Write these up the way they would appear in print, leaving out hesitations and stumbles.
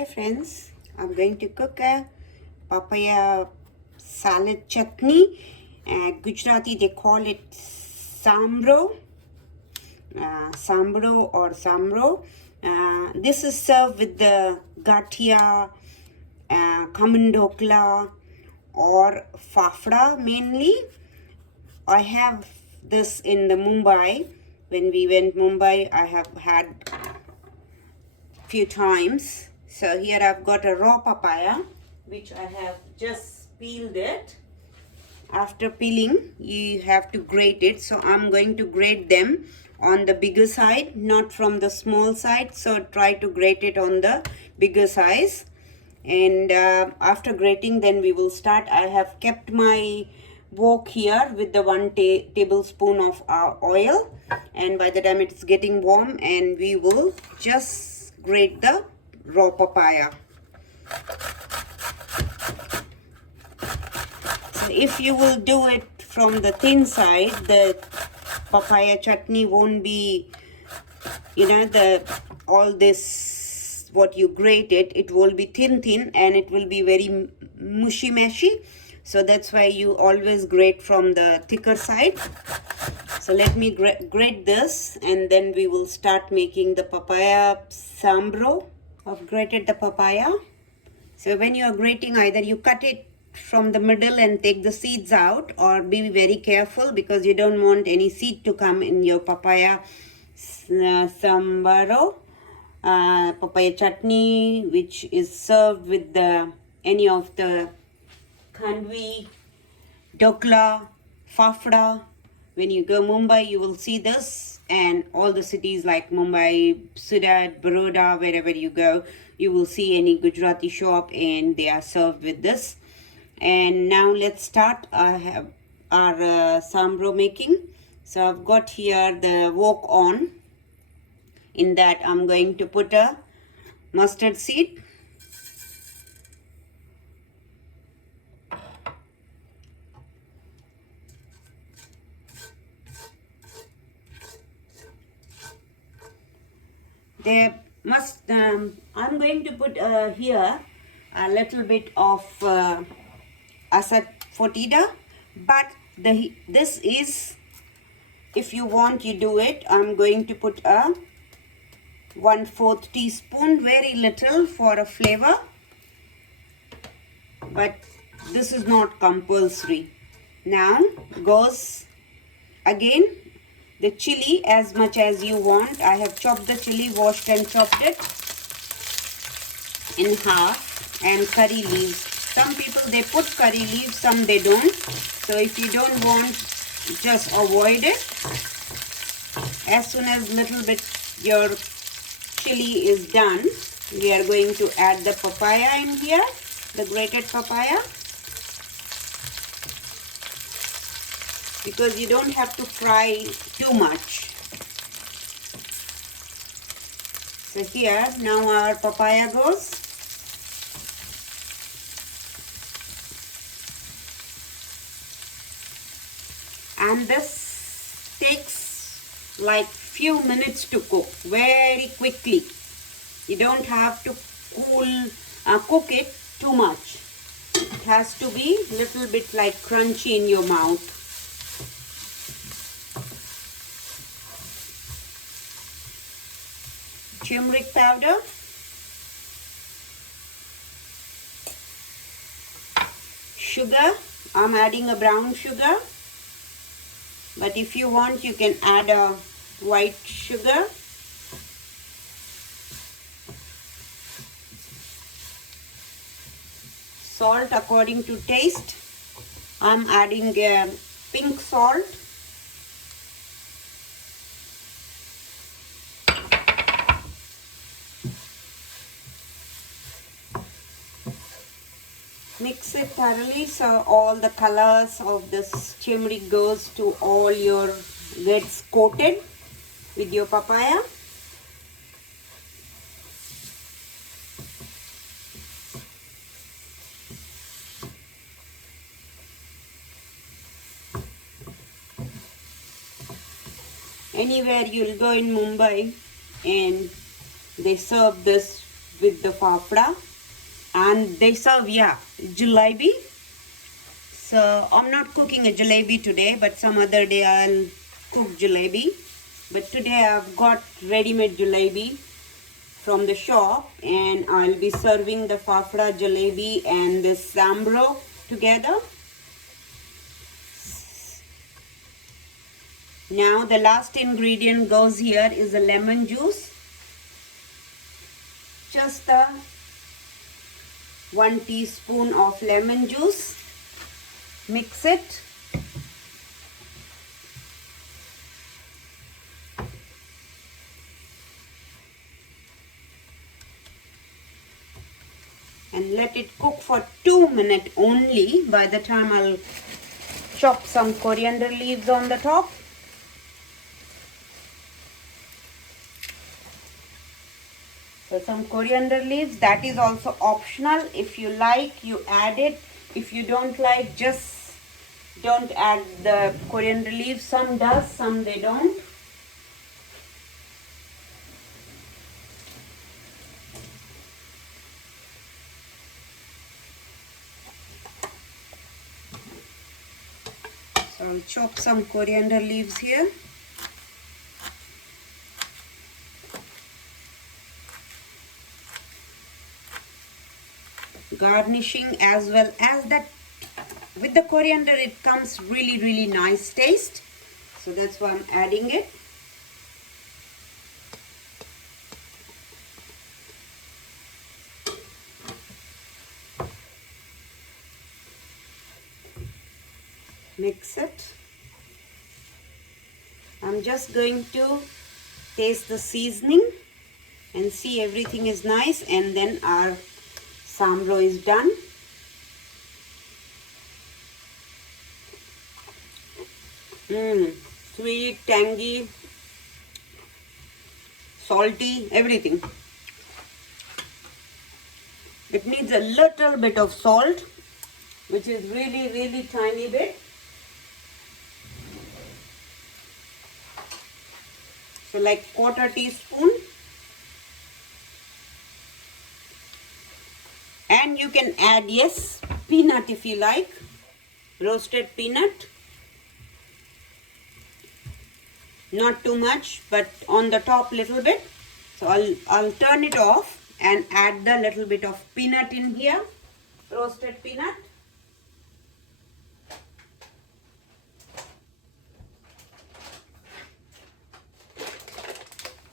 Hi friends, I'm going to cook a papaya salad chutney. Gujarati they call it sambharo, or samro. This is served with the gatia, khaman dhokla or fafda mainly. I have this in the Mumbai. When we went Mumbai, I have had few times. So here I've got a raw papaya which I have just peeled it. After peeling you have to grate it, so I'm going to grate them on the bigger side, not from the small side, so try to grate it on the bigger size. And after grating then we will start. I have kept my wok here with the 1 tablespoon of oil, and by the time it's getting warm, and we will just grate the raw papaya. So if you will do it from the thin side, the papaya chutney won't be, all this what you grated, it will be thin and it will be very mushy mashy. So that's why you always grate from the thicker side. So let me grate this, and then we will start making the papaya smbharo. I've grated the papaya. So when you are grating, either you cut it from the middle and take the seeds out, or be very careful because you don't want any seed to come in your papaya smbharo, papaya chutney, which is served with any of the khandvi, dhokla, fafda. When you go Mumbai, you will see this, and all the cities like Mumbai, Surat, Baroda, wherever you go, you will see any Gujarati shop and they are served with this. And now let's start our sambharo making. So I've got here the wok on. In that I'm going to put a mustard seed. I'm going to put here a little bit of asafoetida, but this is, if you want, you do it. I'm going to put a 1/4 teaspoon, very little for a flavor, but this is not compulsory. Now goes again the chili, as much as you want. I have chopped the chili, washed and chopped it in half, and curry leaves. Some people they put curry leaves, some they don't. So if you don't want, just avoid it. As soon as little bit your chili is done, we are going to add the papaya in here, the grated papaya, because you don't have to fry too much. So here now our papaya goes. And this takes like few minutes to cook, very quickly. You don't have to cook it too much. It has to be little bit like crunchy in your mouth. Turmeric powder, sugar. I'm adding a brown sugar, but if you want you can add a white sugar. Salt according to taste. I'm adding pink salt. Mix it thoroughly so all the colors of this turmeric goes to all gets coated with your papaya. Anywhere you'll go in Mumbai and they serve this with the fafda. And they serve, yeah, jalebi. So I'm not cooking a jalebi today, but some other day I'll cook jalebi. But today I've got ready-made jalebi from the shop, and I'll be serving the fafda, jalebi and the sambharo together. Now the last ingredient goes here is the lemon juice. Just a 1 teaspoon of lemon juice. Mix it. And let it cook for 2 minutes only. By the time I'll chop some coriander leaves on the top. So some coriander leaves, that is also optional. If you like, you add it. If you don't like, just don't add the coriander leaves. Some does, some they don't. So I'll chop some coriander leaves here. Garnishing as well as that. With the coriander, it comes really nice taste. So that's why I'm adding it. Mix it. I'm just going to taste the seasoning and see everything is nice, and then our sambharo is done. Sweet, tangy, salty, everything. It needs a little bit of salt, which is really tiny bit. So like 1/4 teaspoon. And you can add, yes, peanut if you like, roasted peanut. Not too much, but on the top little bit. So I'll turn it off and add the little bit of peanut in here, roasted peanut.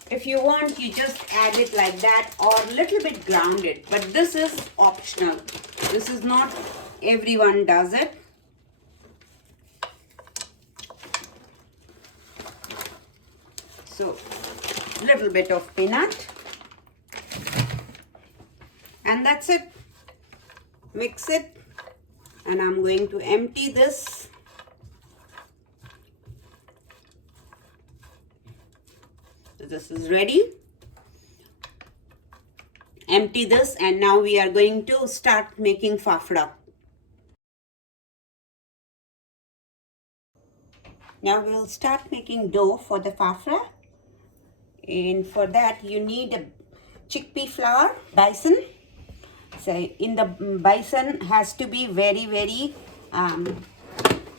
If you want, you just add it like that or a little bit grounded, but this is optional. This is not everyone does it. So little bit of peanut, and that's it. Mix it, and I'm going to empty this. So this is ready. Empty this, and now we are going to start making fafda. Now we'll start making dough for the fafda, and for that you need a chickpea flour, Besan. So in the Besan has to be very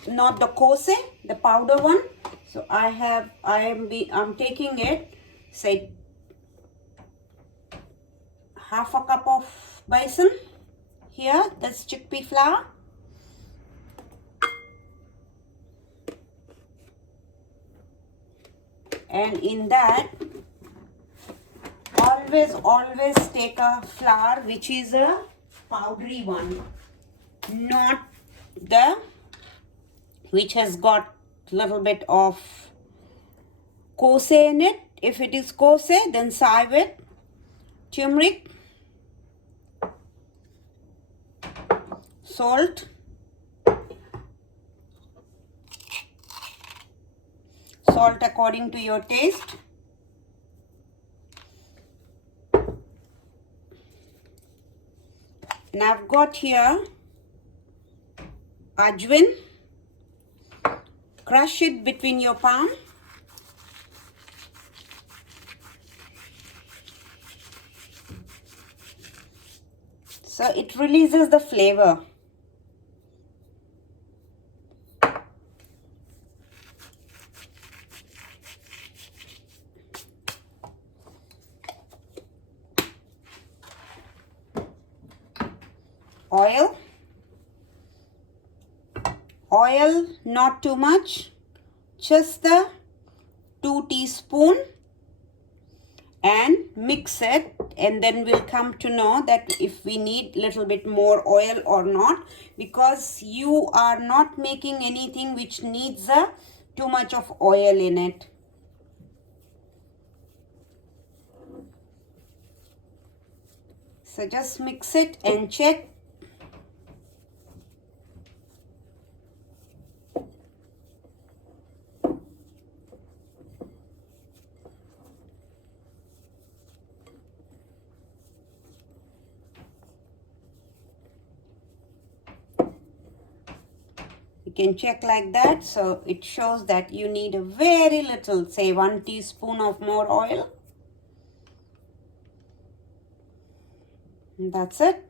not the kose, the powder one. So I'm taking it, say 1/2 cup of Besan here. That's chickpea flour. And in that, always take a flour which is a powdery one, not the which has got little bit of kose in it. If it is kose, then save it. Turmeric, salt, salt according to your taste. And I've got here azwain. Crush it between your palm. So it releases the flavor. Oil, not too much, just the 2 teaspoons, and mix it, and then we'll come to know that if we need little bit more oil or not, because you are not making anything which needs too much of oil in it. So just mix it and check. You can check like that. So it shows that you need a very little, say 1 teaspoon of more oil. And that's it.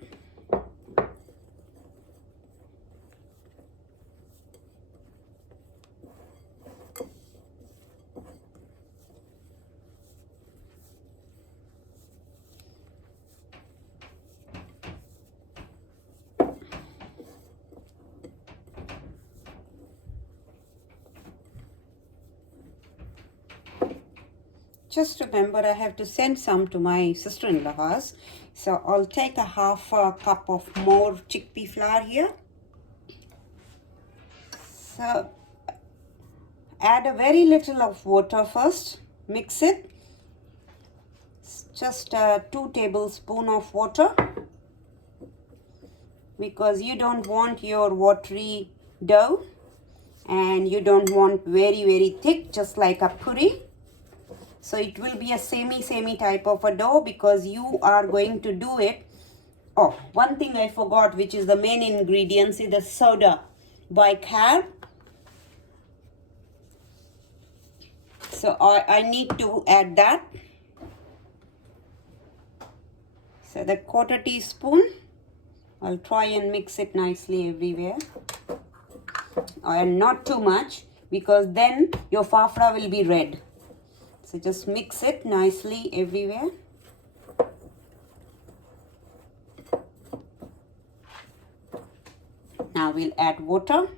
Just remember, I have to send some to my sister-in-law house. So I'll take a half a cup of more chickpea flour here. So add a very little of water first. Mix it. Just 2 tablespoons of water, because you don't want your watery dough and you don't want very thick, just like a puri. So it will be a semi type of a dough, because you are going to do it. Oh, one thing I forgot, which is the main ingredients, is the soda bicarb. So I need to add that. So the 1/4 teaspoon. I'll try and mix it nicely everywhere. And not too much, because then your fafda will be red. So just mix it nicely everywhere. Now we'll add water.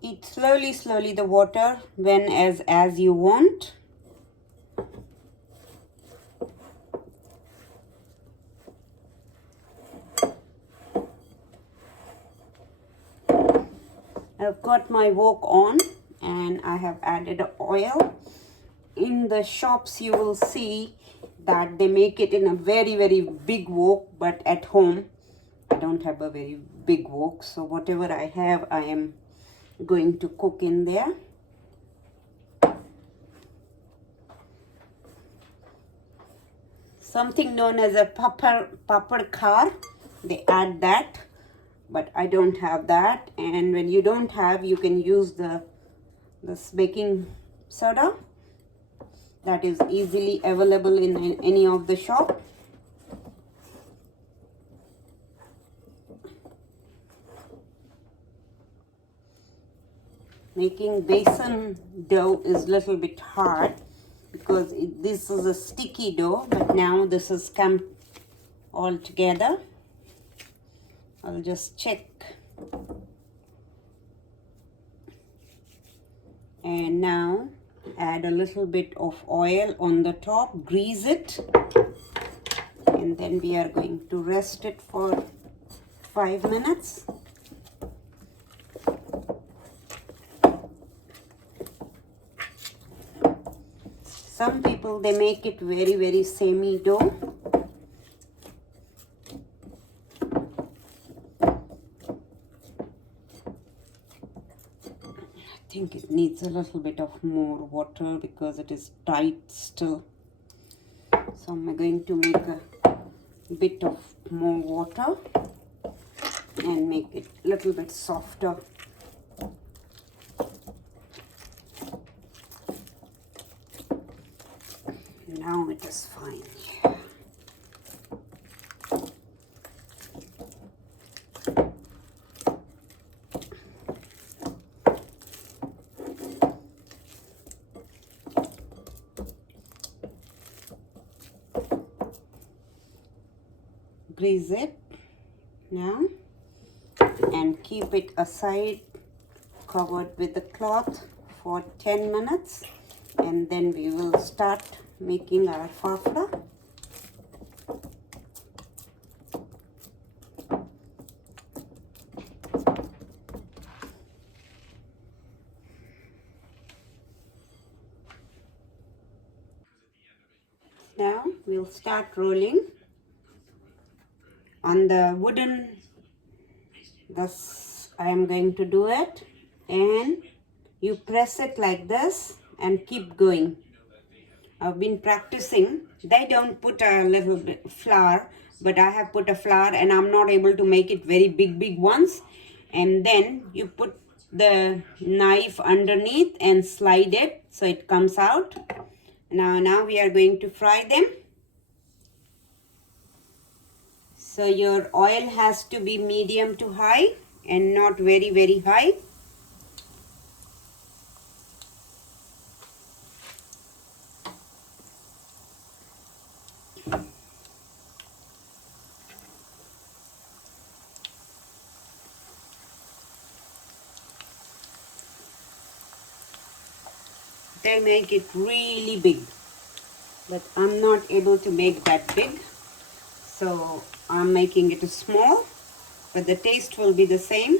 Eat slowly the water when as you want. I've got my wok on and I have added oil. In the shops you will see that they make it in a very big wok, but at home I don't have a very big wok, so whatever I have I am going to cook in there. Something known as a papar khar, they add that, but I don't have that. And when you don't have, you can use this baking soda that is easily available in any of the shop. Making besan dough is a little bit hard, because this is a sticky dough, but now this has come all together. I'll just check. And now add a little bit of oil on the top, grease it, and then we are going to rest it for 5 minutes. Some people, they make it very semi dough. think it needs a little bit of more water because it is tight still. So I'm going to make a bit of more water and make it a little bit softer. Now it is fine. Grease it now and keep it aside, covered with the cloth for 10 minutes, and then we will start making our fafda. Now we'll start rolling on the wooden. Thus I am going to do it, and you press it like this and keep going. I've been practicing. They don't put a little bit flour, but I have put a flour and I'm not able to make it very big ones. And then you put the knife underneath and slide it so it comes out. Now we are going to fry them. So your oil has to be medium to high and not very high. They make it really big, but I'm not able to make that big, so I'm making it small, but the taste will be the same.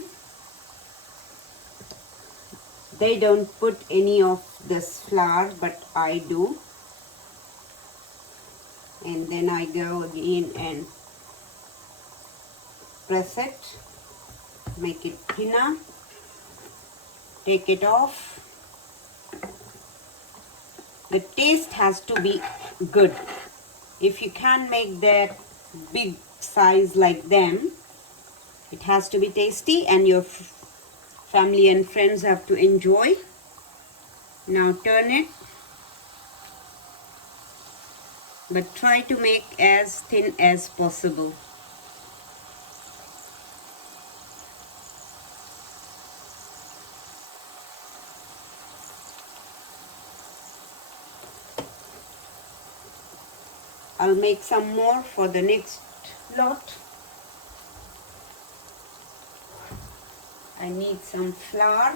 They don't put any of this flour, but I do. And then I go again and press it, make it thinner, take it off. The taste has to be good. If you can't make that big size like them, it has to be tasty and your family and friends have to enjoy. Now turn it, but try to make as thin as possible. I'll make some more for the next lot. I need some flour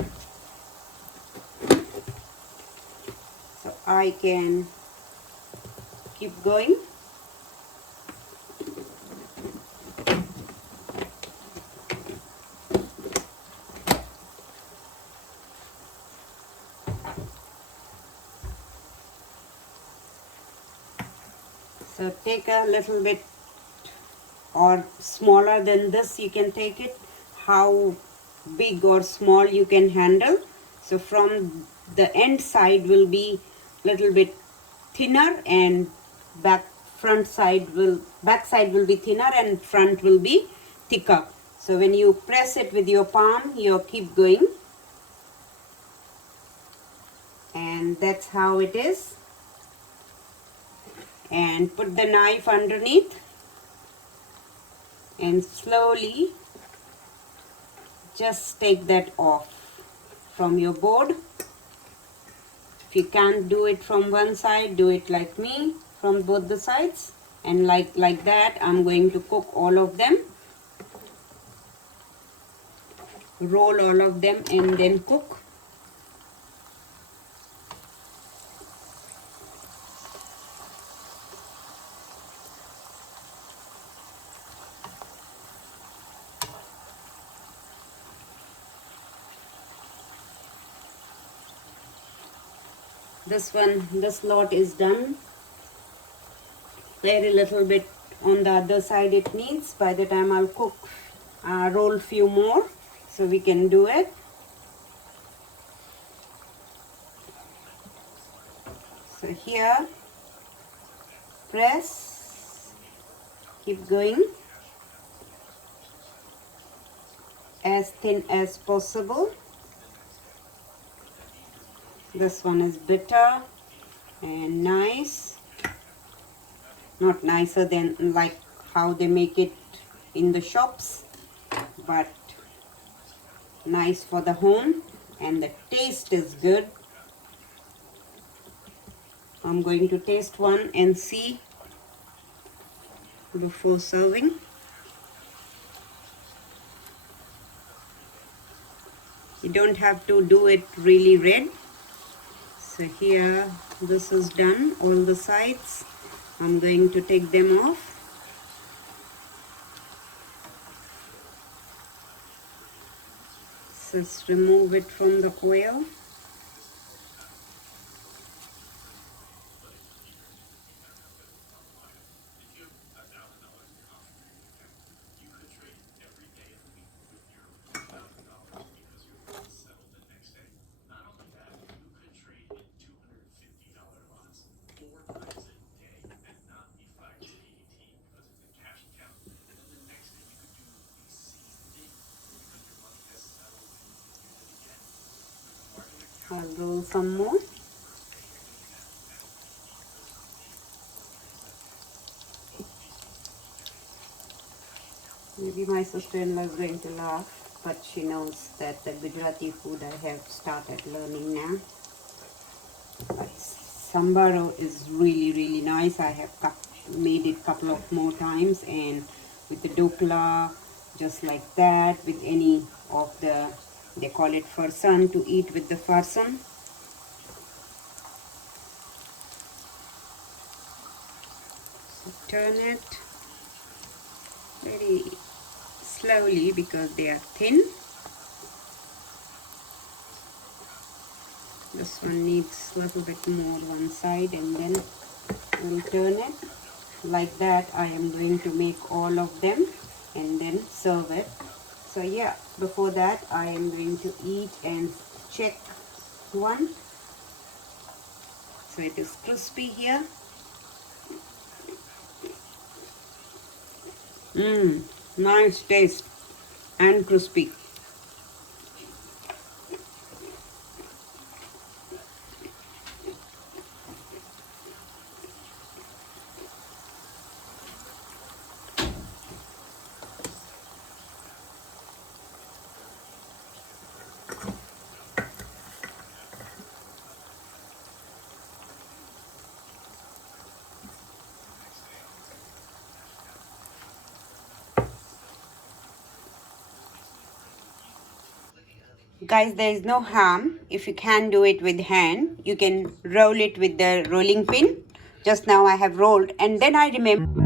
so I can keep going. So take a little bit, or smaller than this you can take it, how big or small you can handle. So from the end side will be little bit thinner and back side will be thinner and front will be thicker. So when you press it with your palm, you keep going, and that's how it is. And put the knife underneath and slowly just take that off from your board. If you can't do it from one side, do it like me, from both the sides, and like that I'm going to cook all of them. Roll all of them and then cook. This lot is done. Very little bit on the other side it needs. By the time I'll cook, roll few more so we can do it. So here, press, keep going as thin as possible. This one is bitter and nice, not nicer than like how they make it in the shops, but nice for the home, and the taste is good. I'm going to taste one and see before serving. You don't have to do it really red. So here, this is done, all the sides. I'm going to take them off. Just remove it from the oil. I'll roll some more. Maybe my sister-in-law is going to laugh, but she knows that the Gujarati food I have started learning now. But Smbharo is really nice. I have made it couple of more times, and with the dokla, just like that, with any of the, they call it farsan, to eat with the farsan. So turn it very slowly because they are thin. This one needs a little bit more one side, and then I'll turn it like that. I am going to make all of them and then serve it. So yeah, before that I am going to eat and check one. So it is crispy here. Nice taste and crispy. Guys, there is no harm if you can do it with hand. You can roll it with the rolling pin. Just now I have rolled, and then I remember.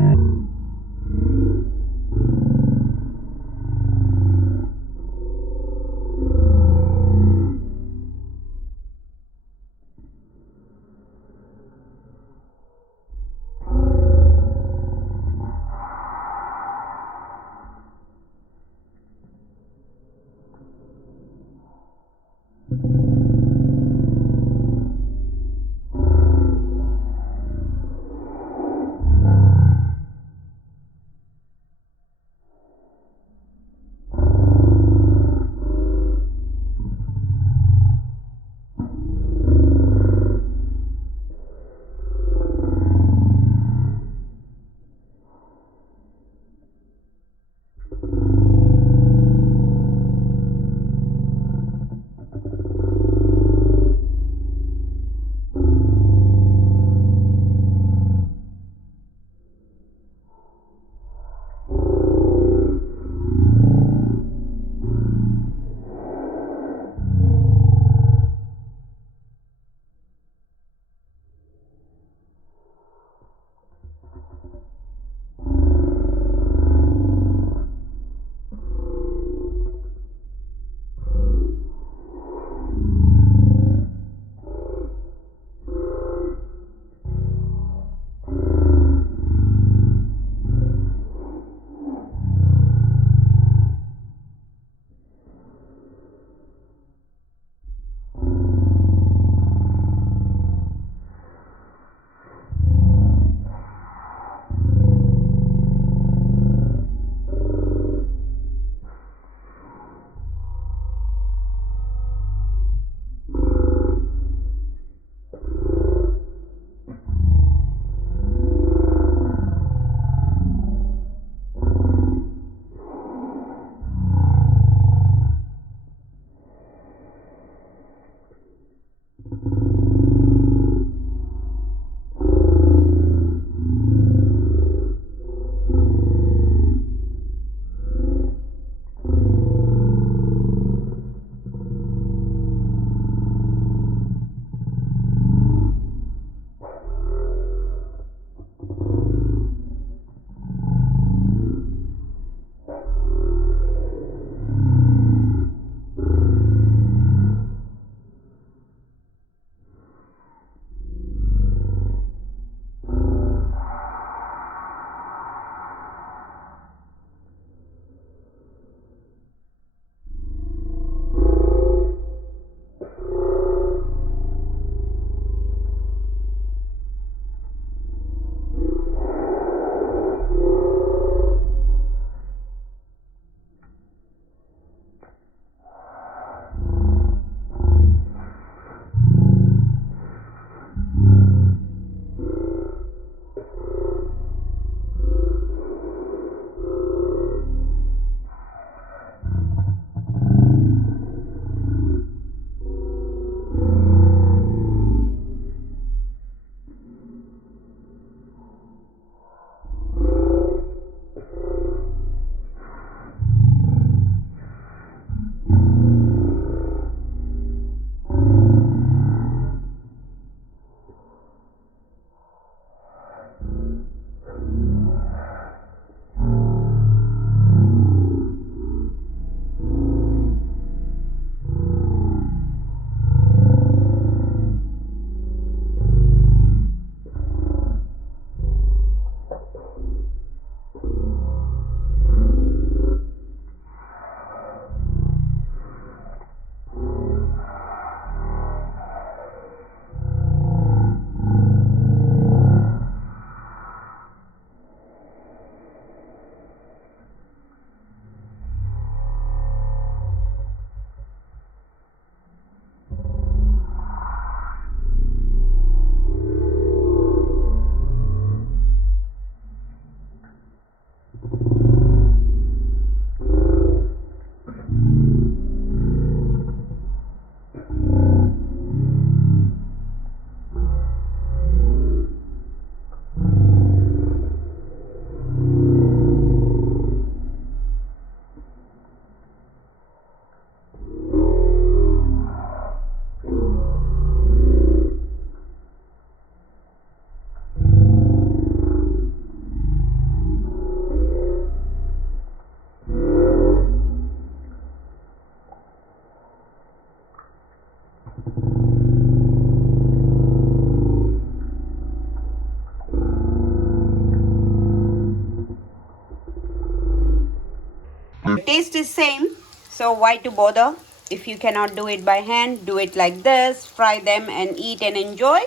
Taste is same, so why to bother? If you cannot do it by hand, do it like this. Fry them and eat and enjoy.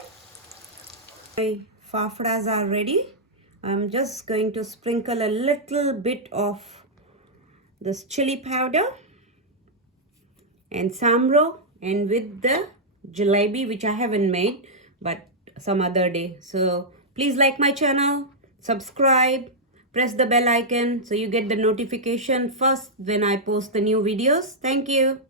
My fafdas are ready. I'm just going to sprinkle a little bit of this chili powder and samro, and with the jalebi, which I haven't made but some other day. So please like my channel, subscribe, press the bell icon so you get the notification first when I post the new videos. Thank you.